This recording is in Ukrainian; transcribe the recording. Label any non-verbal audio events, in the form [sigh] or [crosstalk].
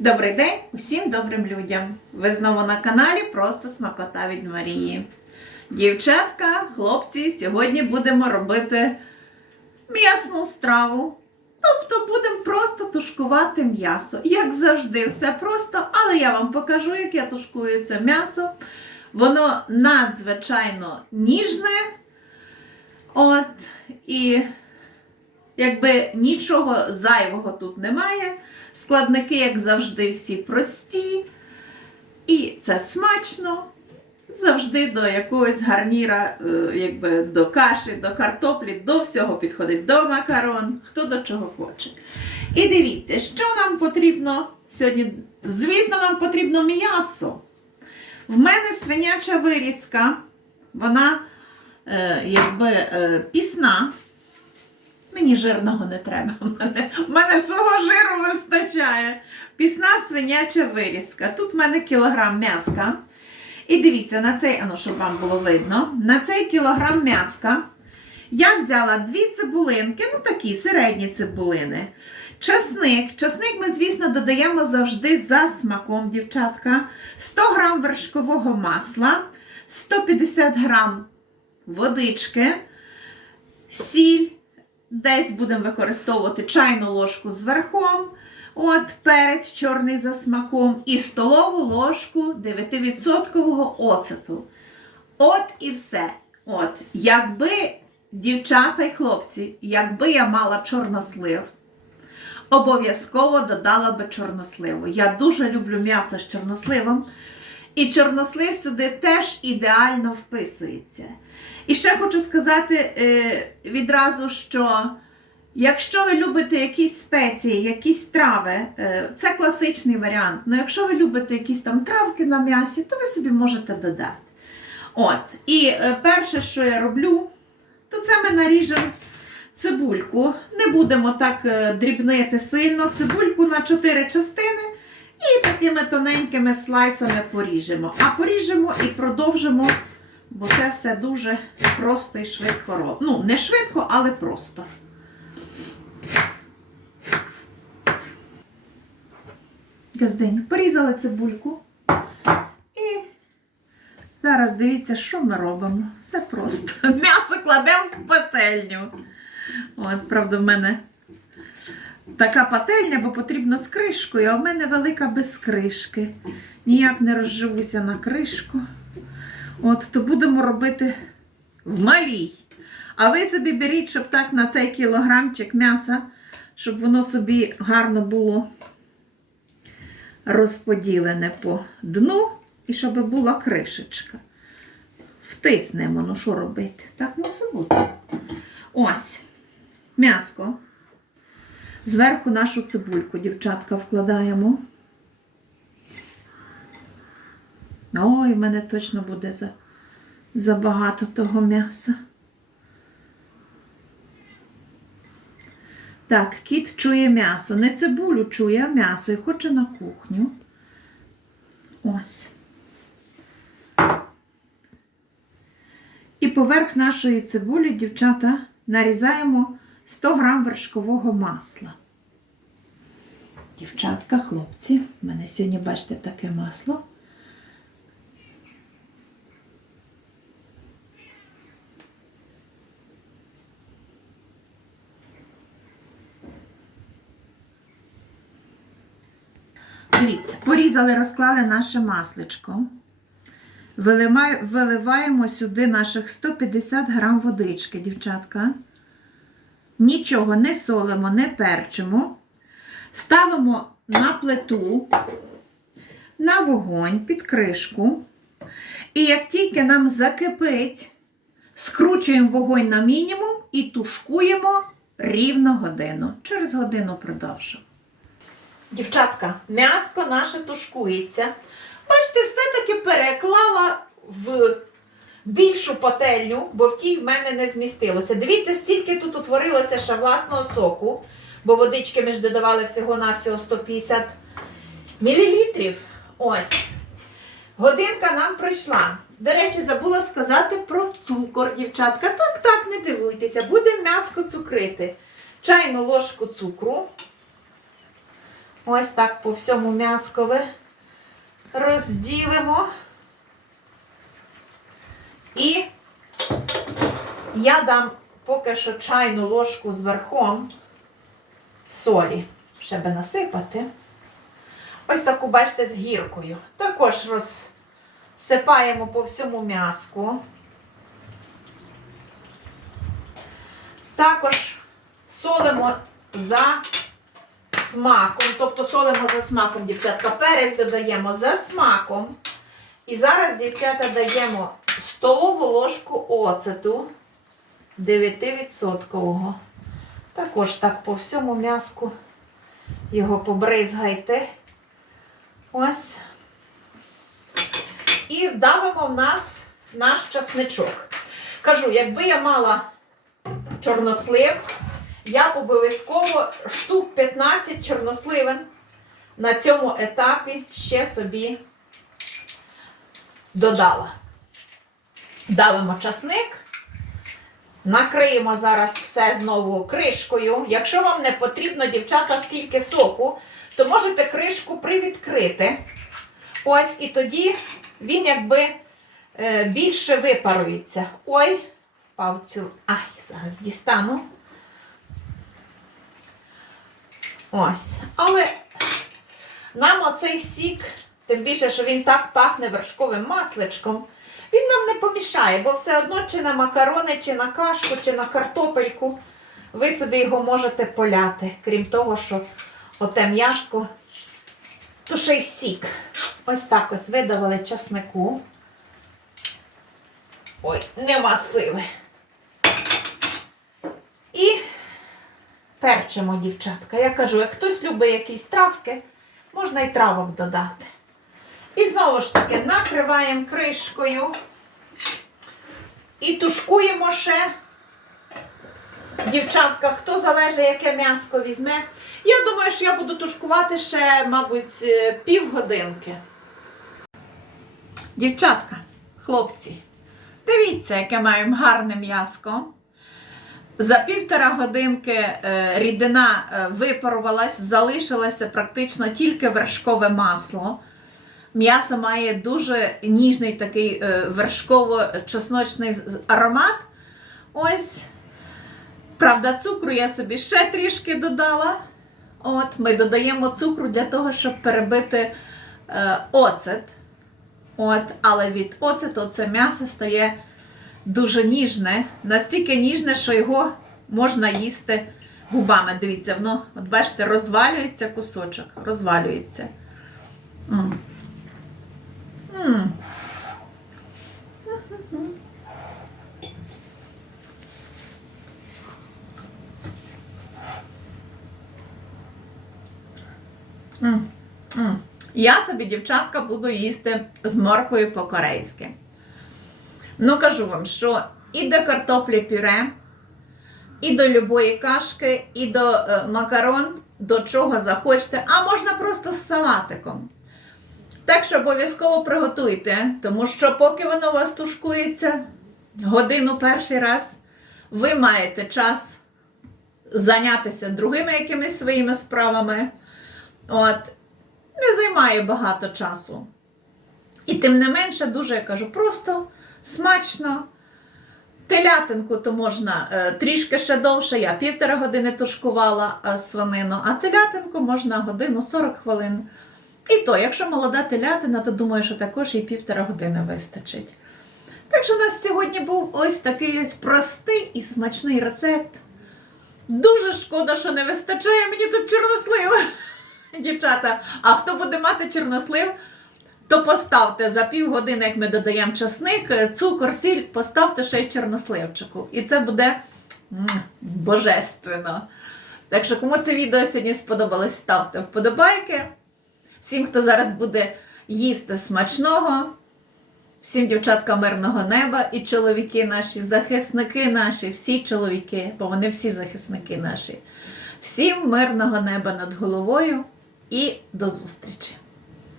Добрий день усім добрим людям! Ви знову на каналі Просто Смакота від Марії. Дівчатка, хлопці, сьогодні будемо робити м'ясну страву. Тобто будемо просто тушкувати м'ясо. Як завжди, все просто, але я вам покажу, як я тушкую це м'ясо. Воно надзвичайно ніжне. От, і якби нічого зайвого тут немає. Складники, як завжди, всі прості. І це смачно. Завжди до якогось гарніра, е, якби до каші, до картоплі, до всього підходить, до макарон, хто до чого хоче. І дивіться, що нам потрібно сьогодні. Звісно, нам потрібно м'ясо. В мене свиняча вирізка, вона е, якби е, пісна. Мені жирного не треба. У мене, мене свого жиру вистачає. Пісна свиняча вирізка. Тут в мене кілограм м'яска. І дивіться, на цей, ану, щоб вам було видно, на цей кілограм м'яска я взяла дві цибулинки, ну такі середні цибулини. Часник. Часник ми, звісно, додаємо завжди за смаком, дівчатка. 100 грам вершкового масла, 150 грам водички, сіль. Десь будемо використовувати чайну ложку з верхом, от перець чорний за смаком, і столову ложку 9% оцету. От і все. От, Якби, дівчата і хлопці, якби я мала чорнослив, обов'язково додала би чорносливу. Я дуже люблю м'ясо з чорносливом. І чорнослив сюди теж ідеально вписується. І ще хочу сказати е, відразу, що якщо ви любите якісь спеції, якісь трави, е, це класичний варіант. Ну якщо ви любите якісь там травки на м'ясі, то ви собі можете додати. От. І е, перше, що я роблю, то це ми наріжемо цибульку. Не будемо так дрібнити сильно. Цибульку на 4 частини. І такими тоненькими слайсами поріжемо. А поріжемо і продовжимо, бо це все дуже просто і швидко робимо. Ну, не швидко, але просто. Газдень, порізали цибульку. І зараз дивіться, що ми робимо. Все просто. [laughs] М'ясо кладемо в пательню. От, правда, в мене така пательня, бо потрібно з кришкою, а в мене велика без кришки. Ніяк не розживуся на кришку. От, то будемо робити в малій. А ви собі беріть, щоб так на цей кілограмчик м'яса, щоб воно собі гарно було розподілене по дну і щоб була кришечка. Втиснемо, ну що робити? Так мусить бути. Ось, м'яско. Зверху нашу цибульку, дівчатка, вкладаємо. Ой, в мене точно буде за, забагато того м'яса. Так, кіт чує м'ясо. Не цибулю чує, а м'ясо і хоче на кухню. Ось. І поверх нашої цибулі, дівчата, нарізаємо 100 грам вершкового масла. Дівчатка, хлопці, в мене сьогодні, бачите, таке масло. Дивіться, порізали, розклали наше масличко. Виливаємо сюди наших 150 грам водички, дівчатка. Нічого не солимо, не перчимо. Ставимо на плиту, на вогонь під кришку. І як тільки нам закипить, скручуємо вогонь на мінімум і тушкуємо рівно годину. Через годину продовжимо. Дівчатка, м'яско наше тушкується. Бачите, все-таки переклала в більшу пательню, бо в тій в мене не змістилося. Дивіться, стільки тут утворилося ще власного соку, бо водички ми ж додавали всього-навсього 150 мл. Ось. Годинка нам пройшла. До речі, забула сказати про цукор, дівчатка. Так, так, не дивуйтеся, будемо м'яско цукрити. Чайну ложку цукру. Ось так по всьому м'яскове розділимо. І я дам поки що чайну ложку з верхом солі, щоб насипати. Ось таку, бачите, з гіркою. Також розсипаємо по всьому м'яску. Також солимо за смаком, тобто солимо за смаком, дівчатка. Перець додаємо за смаком. І зараз, дівчата, даємо столову ложку оцету 9%. Також так по всьому м'яску його побризгайте. Ось. І вдавимо в нас наш часничок. Кажу, якби я мала чорнослив, я обов'язково штук 15 чорносливин на цьому етапі ще собі додала. Давимо часник. Накриємо зараз все знову кришкою. Якщо вам не потрібно, дівчата, скільки соку, то можете кришку привідкрити. Ось, і тоді він якби е, більше випарується. Ой, впав цю. Ай, зараз дістану. Ось. Але нам оцей сік, тим більше, що він так пахне вершковим масличком, він нам не помішає, бо все одно чи на макарони, чи на кашку, чи на картопельку, ви собі його можете поляти. Крім того, що оте м'яско, то ще й сік. Ось так ось видавали часнику. Ой, нема сили. І перчимо, дівчатка. Я кажу, як хтось любить якісь травки, можна і травок додати. І знову ж таки накриваємо кришкою і тушкуємо ще. Дівчатка, хто залежить, яке м'яско візьме. Я думаю, що я буду тушкувати ще, мабуть, е, півгодинки. Дівчатка, хлопці, дивіться, яке маємо гарне м'яско. За півтора годинки е, рідина е, випарувалась, залишилося практично тільки вершкове масло. М'ясо має дуже ніжний такий е, вершково-чесночний аромат. Ось. Правда, цукру я собі ще трішки додала. От, ми додаємо цукру для того, щоб перебити е, оцет. От, але від оцету це м'ясо стає дуже ніжне, настільки ніжне, що його можна їсти губами. Дивіться, воно, от бачите, розвалюється кусочок, розвалюється. Я собі, дівчатка, буду їсти з моркою по-корейськи. Ну, кажу вам, що і до картоплі пюре, і до любої кашки, і до е, макарон, до чого захочете, а можна просто з салатиком. Так що обов'язково приготуйте, тому що поки воно у вас тушкується годину перший раз, ви маєте час зайнятися другими якимись своїми справами. От, не займає багато часу. І тим не менше, дуже я кажу, просто смачно. Телятинку то можна е, трішки ще довше. Я півтора години тушкувала е, свинину, а телятинку можна годину 40 хвилин. І то, якщо молода телятина, то думаю, що також і півтора години вистачить. Так що у нас сьогодні був ось такий ось простий і смачний рецепт. Дуже шкода, що не вистачає мені тут чорнослива. [laughs] Дівчата, а хто буде мати чорнослив, то поставте за півгодини, як ми додаємо часник, цукор, сіль, поставте ще й чорносливчику. І це буде божественно. Так що, кому це відео сьогодні сподобалось, ставте вподобайки. Всім, хто зараз буде їсти смачного, всім дівчаткам мирного неба і чоловіки наші, захисники наші, всі чоловіки, бо вони всі захисники наші. Всім мирного неба над головою і до зустрічі!